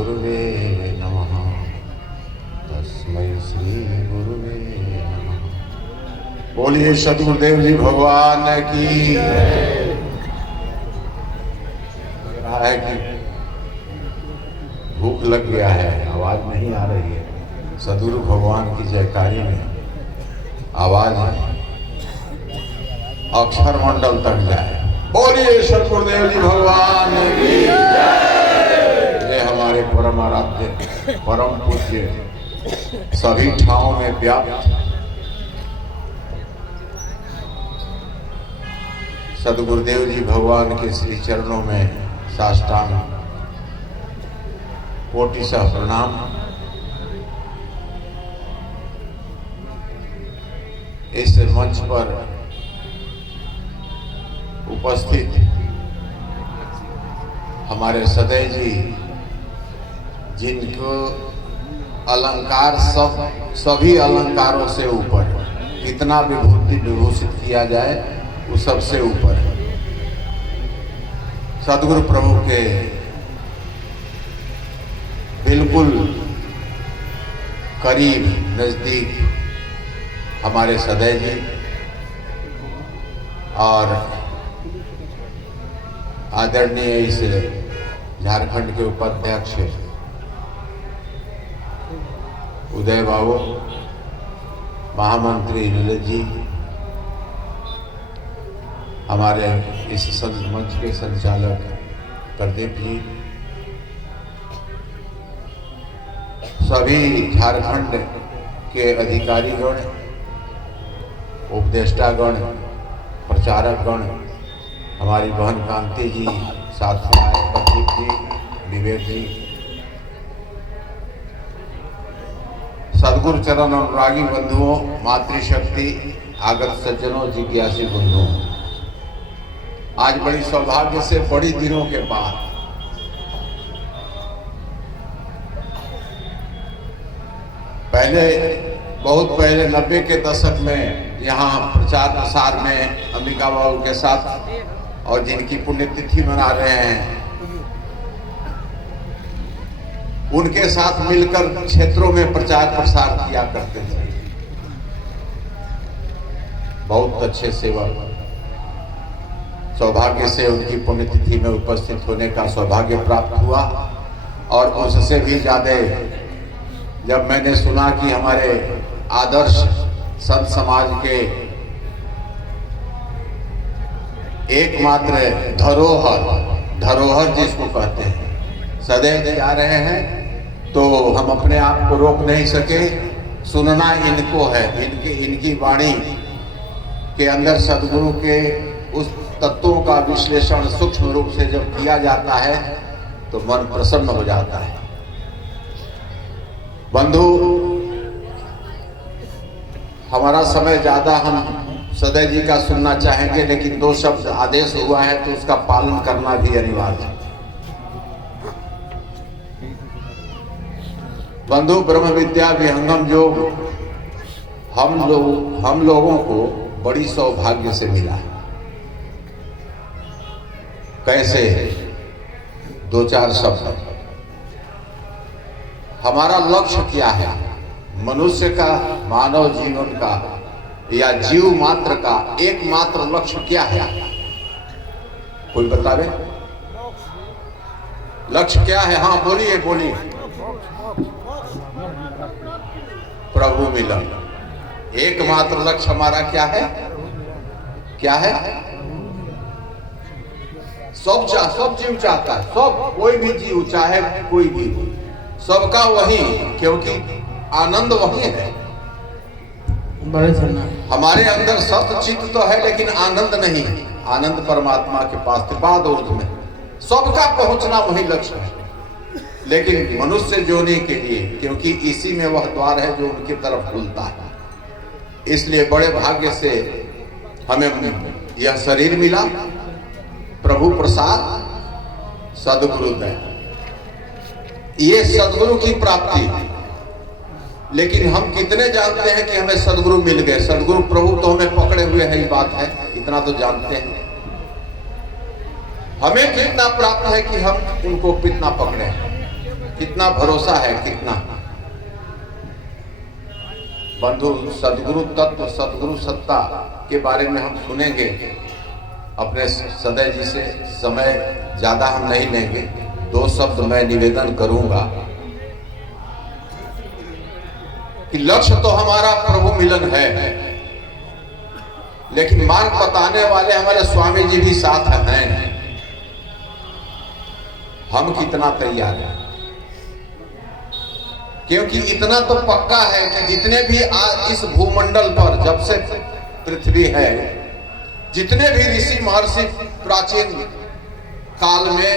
गुरुवे नमः। तस्मै श्री गुरुवे नमः। बोलिए सद्गुरुदेव जी भगवान की। लग रहा है कि भूख लग गया है, आवाज नहीं आ रही है। सद्गुरु भगवान की जयकारी में आवाज अक्षर मंडल तक जाए। बोलिए सद्गुरुदेव जी भगवान की। ये हमारे परम आराध्य परम पूज्य सभी ठावों में व्याप्त सद्गुरुदेव जी भगवान के श्री चरणों में साष्टांग कोटि सह प्रणाम। इस मंच पर उपस्थित हमारे सदैव जी, जिनको अलंकार सभी अलंकारों से ऊपर, कितना विभूति विभूषित किया जाए वो सबसे ऊपर है। सद्गुरु प्रभु के बिल्कुल करीब नजदीक हमारे सदैव जी और आदरणीय इस झारखंड के उपाध्यक्ष उदय बाबू, महामंत्री ललित जी, हमारे इस मंच के संचालक प्रदीप जी, सभी झारखंड के अधिकारीगण, उपदेष्टागण, प्रचारकगण, हमारी बहन कांति जी, साथ में आए प्रदीप जी, विवेक जी, सद्गुरु चरण अनुरागी बंधुओं, मातृशक्ति, आगत सज्जनों, जिज्ञासी बंधुओं, आज बड़ी सौभाग्य से बड़ी दिनों के बाद बहुत पहले 90 के दशक में यहाँ प्रचार प्रसार में अंबिका बाबू के साथ और जिनकी पुण्यतिथि मना रहे हैं उनके साथ मिलकर क्षेत्रों में प्रचार प्रसार किया करते थे। बहुत अच्छे सेवक, सौभाग्य से उनकी पुण्यतिथि में उपस्थित होने का सौभाग्य प्राप्त हुआ। और उससे भी ज्यादा जब मैंने सुना कि हमारे आदर्श संत समाज के एकमात्र धरोहर जिसको कहते हैं, सदैव जा रहे हैं, तो हम अपने आप को रोक नहीं सके। सुनना इनको है, इनकी वाणी के अंदर सद्गुरु के उस तत्वों का विश्लेषण सूक्ष्म रूप से जब किया जाता है तो मन प्रसन्न हो जाता है। बंधु, हमारा समय ज्यादा हम सदैव जी का सुनना चाहेंगे, लेकिन 2 शब्द आदेश हुआ है तो उसका पालन करना भी अनिवार्य है। बंधु, ब्रह्म विद्या विहंगम योग हम लोगों को बड़ी सौभाग्य से मिला है। कैसे? 2-4 शब्द। हमारा लक्ष्य क्या है? मनुष्य का, मानव जीवन का या जीव मात्र का एकमात्र लक्ष्य क्या है? कोई बतावे लक्ष्य क्या है? हाँ बोलिए बोलिए। प्रभु मिलन। एकमात्र लक्ष्य हमारा क्या है? क्या है? सब जीव चाहता है, सब, कोई भी जीव चाहे कोई भी हो, सबका वही, क्योंकि आनंद वही है। हमारे अंदर सत्य चित्त तो है लेकिन आनंद नहीं। आनंद परमात्मा के पास त्रिपाद ऊर्ध्व में, सबका पहुंचना वही लक्ष्य है। लेकिन मनुष्य जोने के लिए, क्योंकि इसी में वह द्वार है जो उनकी तरफ खुलता है, इसलिए बड़े भाग्य से हमें यह शरीर मिला। प्रभु प्रसाद, सद्गुरु दया, ये सद्गुरु की प्राप्ति। लेकिन हम कितने जानते हैं कि हमें सद्गुरु मिल गए? सद्गुरु प्रभु तो हमें पकड़े हुए है, ये बात है, इतना तो जानते हैं। हमें कितना प्राप्त है कि हम उनको कितना पकड़े, कितना भरोसा है, कितना बंधु। सदगुरु तत्व, सदगुरु सत्ता के बारे में हम सुनेंगे अपने सदैव जी से। समय ज्यादा हम नहीं लेंगे, 2 शब्द मैं निवेदन करूंगा कि लक्ष्य तो हमारा प्रभु मिलन है, लेकिन मार्ग बताने वाले हमारे स्वामी जी भी साथ हैं। हम कितना तैयार हैं, क्योंकि इतना तो पक्का है कि जितने भी आज इस भूमंडल पर, जब से पृथ्वी है, जितने भी ऋषि महर्षि प्राचीन काल में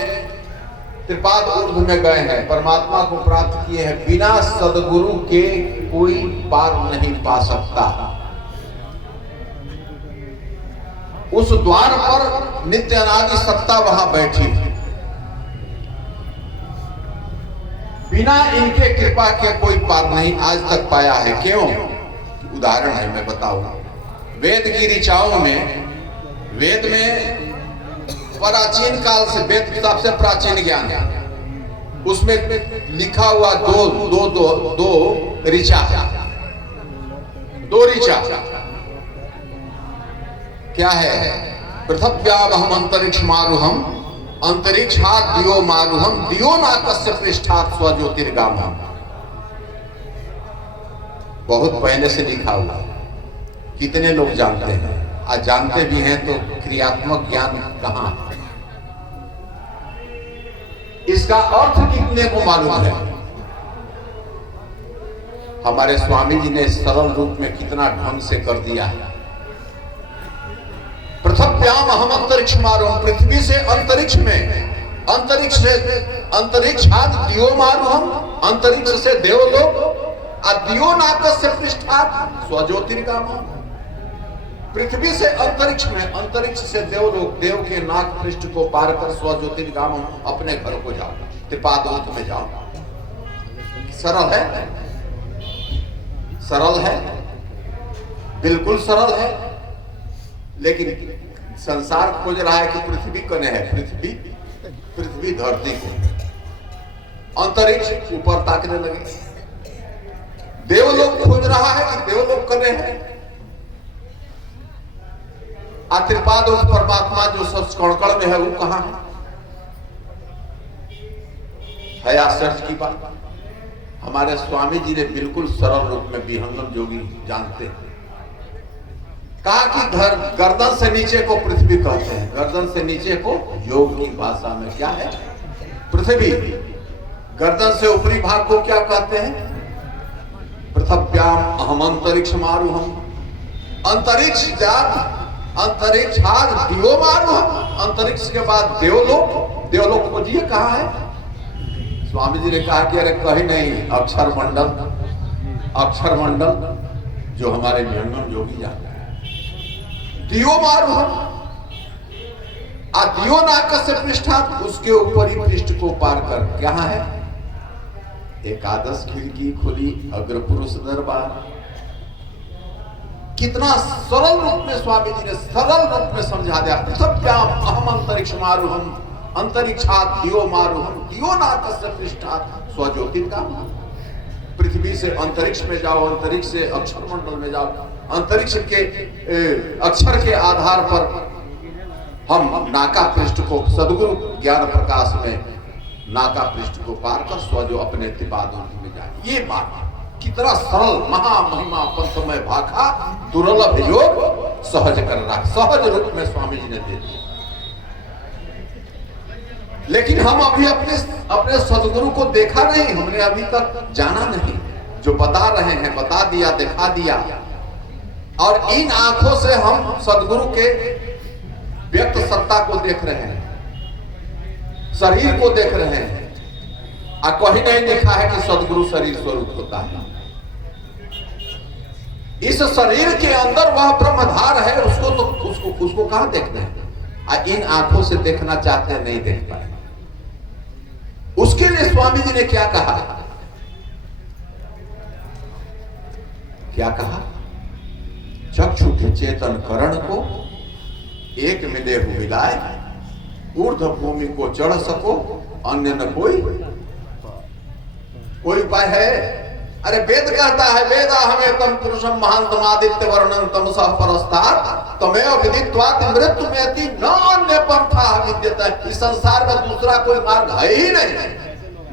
त्रिपाद ऊर्ध्व में गए हैं, परमात्मा को प्राप्त किए हैं, बिना सदगुरु के कोई पार नहीं पा सकता। उस द्वार पर नित्य अनादि सत्ता वहां बैठी थी, बिना इनके कृपा के कोई पार नहीं आज तक पाया है। क्यों? उदाहरण है, मैं बताऊंगा। वेद की ऋचाओं में, वेद में प्राचीन काल से, वेद सबसे प्राचीन ज्ञान है, उसमें लिखा हुआ दो ऋचा, 2 ऋचा क्या है? पृथ्व्यामहम अंतरिक्षमारुहम अंतरिक्षात् दियो मारुहम दियो नाकस्य पृष्ठात् स्वज्योतिर्गामहम। बहुत पहले से लिखा हुआ, कितने लोग जानते हैं? आज जानते भी हैं तो क्रियात्मक ज्ञान कहां है? इसका अर्थ कितने को मालूम है? हमारे स्वामी जी ने सरल रूप में कितना ढंग से कर दिया है। पृथ्व्याम अहम अंतरिक्ष मारुहम, पृथ्वी से अंतरिक्ष में, अंतरिक्ष से अंतरिक्षात् दियो मारुहम, अंतरिक्ष से देवलोक, दियो नाकस्य पृष्ठात् स्वज्योतिर्गामहम। पृथ्वी से अंतरिक्ष में, अंतरिक्ष से देवलोक, देव के नाक पृष्ठ को पार कर स्वज्योतिर्गामहम, अपने घर को जाओ, त्रिपाद में जाओ। सरल है, सरल है, बिल्कुल सरल है। लेकिन संसार खोज रहा है कि पृथ्वी कने है, पृथ्वी धरती को, अंतरिक्ष ऊपर ताकने लगे। देवलोक खोज रहा है कि देवलोक कने है, त्रिपाद परमात्मा जो सब कण में है वो कहां है? आश्चर्य की बात। हमारे स्वामी जी ने बिल्कुल सरल रूप में विहंगम योगी जानते हैं, कहा कि गर्दन से नीचे को पृथ्वी कहते हैं, गर्दन से नीचे को योग की भाषा में क्या है? पृथ्वी। गर्दन से ऊपरी भाग को क्या कहते हैं? पृथ्व्याम अहम अंतरिक्ष मारुहम, अंतरिक्ष जात, अंतरिक्षात् दियो मारुहम, अंतरिक्ष के बाद देवलोक, देवलोक खोजिए कहां है? स्वामी जी ने कहा कि अरे कहीं नहीं, अक्षर मंडल, अक्षर मंडल जो हमारे विहंगम योगी जानते हैं। दियो मारुहम, दियो नाकस्य पृष्ठात्, उसके ऊपर ही पृष्ठ को पार कर क्या है? एकादश खिड़की खुली अग्र पुरुष दरबार। कितना सरल रूप में स्वामी जी ने सरल रूप में समझा दिया। पृथ्व्याम अहम अंतरिक्ष मारुहम अंतरिक्षात् दियो मारुहम दियो नाकस्य पृष्ठात् स्वज्योतिर्गामहम। पृथ्वी से अंतरिक्ष में जाओ, अंतरिक्ष से अक्षर मंडल में जाओ, अंतरिक्ष के अक्षर के आधार पर हम नाका पृष्ठ को सदगुरु ज्ञान प्रकाश में नाका पृष्ठ को पार कर स्वजो अपने त्रिपाद में जाए। ये बात कितना सरल, महामहिमा पंथमय भाखा दुर्लभ योग सहज कर रहा, सहज रूप में स्वामी जी ने दे दिया। लेकिन हम अभी अपने सदगुरु को देखा नहीं, हमने अभी तक जाना नहीं। जो बता रहे हैं बता दिया, दिखा दिया, और इन आंखों से हम सदगुरु के व्यक्त सत्ता को देख रहे हैं, शरीर को देख रहे हैं। कहीं नहीं लिखा है कि सदगुरु शरीर स्वरूप होता है। इस शरीर के अंदर वह ब्रह्मधार है, उसको कहां देखना है? इन आंखों से देखना चाहते हैं, नहीं देख पाए। उसके लिए स्वामी जी ने क्या कहा? क्या कहा? चक्षु के चेतन करण को एक मिले हु मिलाए, ऊर्ध्व भूमि को चढ़ सको अन्य न कोई। कोई उपाय है? अरे वेद कहता है, वेद हमें तम पुरुषम महांतमादित्य वर्णन तमसः परस्तात् तमेव विदित्वात् मृत्युमेति नान्य पंथा विद्यते। इस संसार में दूसरा कोई मार्ग है ही नहीं,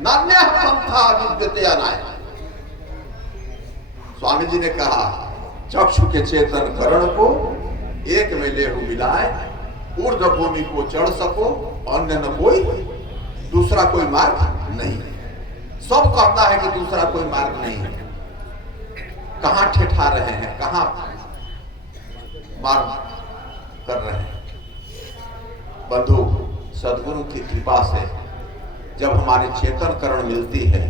नान्य पंथा विद्यते अनाय। स्वामी जी ने कहा चक्षु के चेतन करण को एक में लेहु मिलाए, ऊर्ध्व भूमि को चढ़ सको, अन्य न कोई दूसरा कोई मार्ग नहीं। सब कहता है कि दूसरा कोई मार्ग नहीं है। कहां ठेठा रहे हैं, कहां मार्ग कर रहे हैं? बंधु, सदगुरु की कृपा से जब हमारी चेतन करण मिलती है,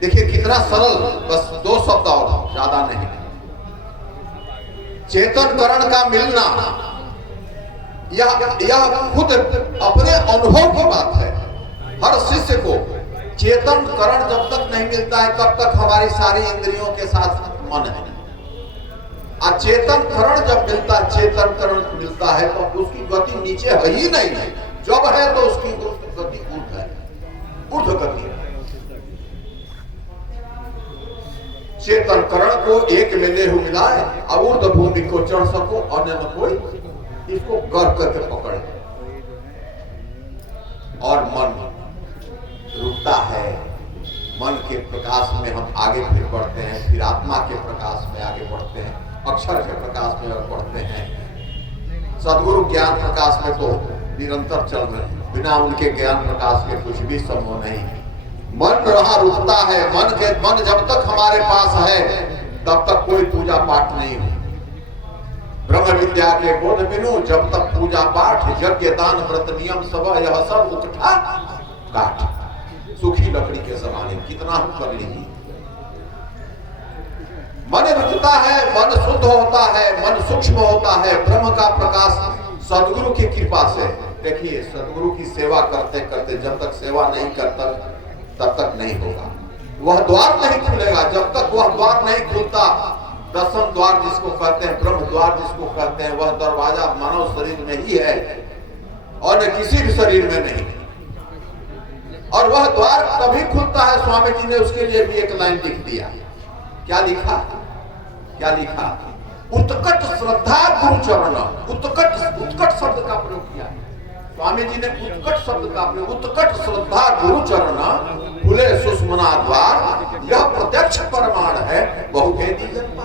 देखिए कितना सरल, बस 2 शब्द और, ज्यादा नहीं। चेतन करण का मिलना यह खुद अपने अनुभव की बात है। हर शिष्य को चेतन करण जब तक नहीं मिलता है तब तक हमारी सारी इंद्रियों के साथ मन है। और चेतन करण जब मिलता है, चेतन करण मिलता है तो उसकी गति नीचे है ही नहीं है। जब है तो उसकी गति ऊर्ध्व है, ऊर्ध्व गति है। चेतन करण को एक में लेहु मिलाए, और ऊर्ध्व भूमि को चढ़ सको, अन्य न कोई इसको गर्व करके पकड़े। और मन रुकता है, मन के प्रकाश में हम आगे फिर बढ़ते हैं, फिर आत्मा के प्रकाश में आगे बढ़ते हैं, अक्षर के प्रकाश में बढ़ते हैं। सदगुरु ज्ञान प्रकाश में तो निरंतर चल रहे हैं, बिना उनके ज्ञान प्रकाश के कुछ भी संभव नहीं। मन रहा रुकता है, मन जब तक हमारे पास है तब तक कोई पूजा पाठ नहीं हो। ब्रह्म विद्या के बोध बिनु जब तक पूजा पाठ, यज्ञ दान व्रत नियम सब यह सब उठा काट। सूखी लकड़ी के समान कितना हम कर लीजिए। मन रुकता है, मन शुद्ध होता है, मन सूक्ष्म होता है, ब्रह्म का प्रकाश सदगुरु की कृपा से। देखिए, सदगुरु की सेवा करते करते जब तक सेवा नहीं करता तब तक नहीं होगा। वह द्वार नहीं खुलेगा जब तक वह द्वार नहीं खुलता। दर्शन द्वार जिसको कहते हैं, ब्रह्म द्वार जिसको कहते हैं, वह दरवाजा मानव शरीर में ही है और किसी भी शरीर में नहीं। और वह द्वार तभी खुलता है, स्वामी जी ने उसके लिए भी एक लाइन लिख दिया। क्या लिखा? क्या लिखा? उत्कट श्रद्धा गुरु चरण। उत्कट शब्द का प्रयोग किया स्वामी जी ने। उत्कट शब्द का प्रयोग, उत्कट श्रद्धा गुरु चरण खुले सुषमना द्वार, यह प्रत्यक्ष प्रमाण है बहुभेदी जन्म।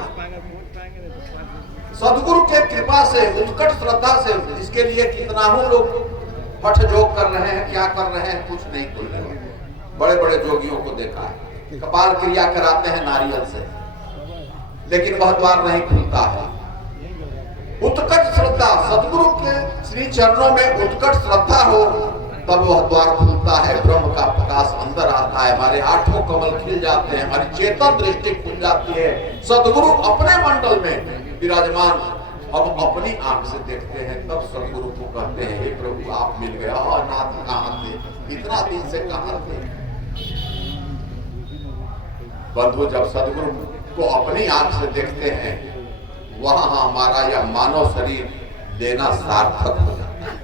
सदगुरु के कृपा से, उत्कट श्रद्धा से, इसके लिए कितना ही लोग पठ जोग कर रहे हैं, क्या कर रहे हैं, कुछ नहीं खुल रहे। बड़े बड़े जोगियों को देखा है, कपाल क्रिया कराते हैं नारियल से, लेकिन वह द्वार नहीं खुलता है। उत्कट श्रद्धा, सदगुरु के श्री चरणों में उत्कट श्रद्धा हो तब वह द्वार खुलता है, ब्रह्म का प्रकाश अंदर आता है, हमारे 8 कमल खिल जाते हैं, हमारी चेतन दृष्टि खुल जाती है। सदगुरु अपने मंडल में विराजमान हम अपनी आंख से देखते हैं, तब सदगुरु को कहते हैं, हे प्रभु आप मिल गया। और नाथ कहां थे, इतना दिन से कहां थे? बंधु, जब सदगुरु को अपनी आंख से देखते हैं, वहां हमारा यह मानव शरीर लेना सार्थक हो जाता है।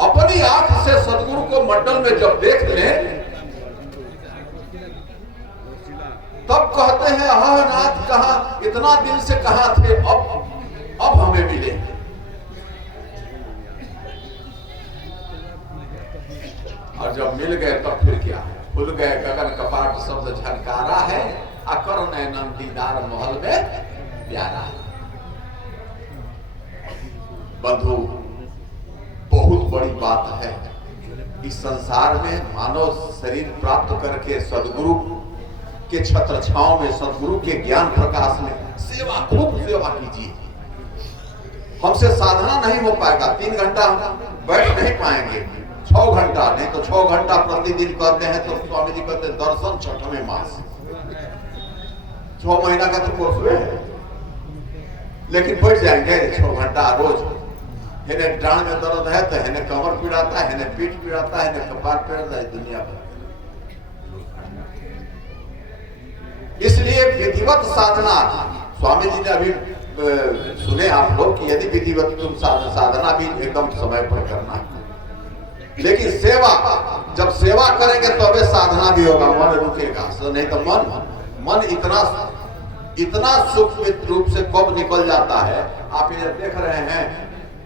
अपनी आंख से सदगुरु को मंडल में जब देख लें, तब कहते हैं, हाँ नाथ कहां, इतना दिन से कहां थे, अब हमें मिले। और जब मिल गए तब फिर क्या है? खुल गए गगन कपाट शब्द झनकारा है, अकर नैनन दीदार महल में प्यारा है। बंधु, बहुत बड़ी बात है। इस संसार में मानव शरीर प्राप्त करके सदगुरु के छत्र छांव में, सदगुरु के ज्ञान प्रकाश में सेवा, खूब सेवा कीजिए। हमसे साधना नहीं हो पाएगा, 3 घंटा हम बैठ नहीं पाएंगे, 6 घंटा नहीं तो 6 घंटा प्रतिदिन करते हैं तो स्वामी जी कहते हैं दर्शन 6वें मास, 6 महीना का तो कोर्स है, लेकिन बैठ जाएंगे 6 घंटा रोज। हेने डांड में दर्द है तो हेने कमर पीड़ाता है, हेने पीठ पीड़ाता है, हेने कपार पीड़ाता है, दुनिया भर। इसलिए विधिवत साधना, स्वामी जी ने अभी सुने आप लोग कि यदि विधिवत तुम साधना भी एकदम समय पर करना, लेकिन सेवा, जब सेवा करेंगे तो अबे साधना भी होगा, मन रुकेगा। नहीं तो मन इतना सूक्ष्म रूप से कब निकल जाता है। आप ये देख रहे हैं,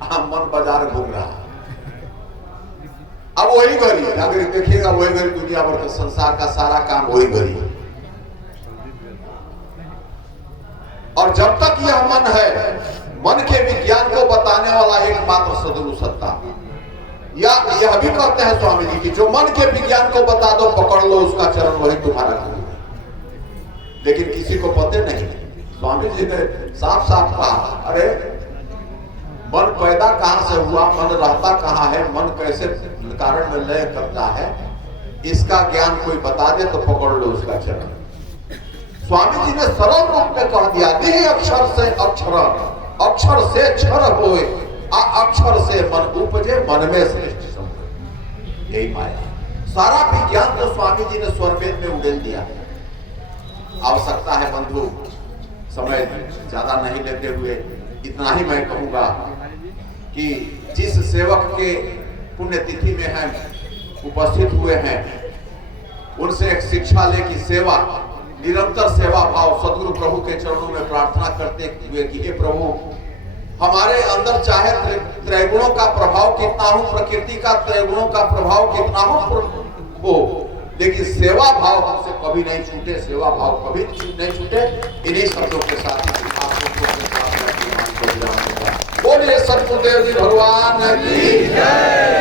मन बाजार घूम रहा है। अब वही घड़ी अगर देखिएगा, वही घड़ी दुनिया भर का संसार का सारा काम वही घड़ी। और जब तक यह मन है, मन के विज्ञान को बताने वाला एकमात्र सदगुरु सत्ता। या यह भी कहते हैं स्वामी जी कि जो मन के विज्ञान को बता दो, पकड़ लो उसका चरण, वही तुम्हारा गुरु है। लेकिन किसी को पते नहीं। स्वामी जी ने साफ साफ कहा, अरे मन पैदा कहां से हुआ, मन रहता कहां है, मन कैसे कारण में लय करता है, इसका ज्ञान कोई बता दे तो पकड़ लो उसका चरण। स्वामी जी ने सरल रूप में कह दिया, देह अक्षर से अक्षर, अक्षर से क्षर होए, अक्षर से मन उपजे, मन में श्रेष्ठ संभव। यही माया। सारा विज्ञान तो स्वामी जी ने स्वरवेद में उड़ेल दिया। आवश्यकता है बंधु, समय ज्यादा नहीं लेते हुए इतना ही मैं कहूंगा कि जिस सेवक के पुण्यतिथि में हैं, उपस्थित हुए हैं, उनसे एक शिक्षा ले कि सेवा, निरंतर सेवा भाव सदगुरु प्रभु के चरणों में प्रार्थना करते हुए कि हे प्रभु, हमारे अंदर चाहे त्रैगुणों का प्रभाव कितना हो, प्रकृति का त्रैगुणों का प्रभाव कितना हो, लेकिन सेवा भाव हमसे कभी नहीं छूटे, सेवा भाव कभी नहीं छूटे। इन्हीं शब्दों के साथ बोलिए सतगुरुदेव जी भगवान की जय।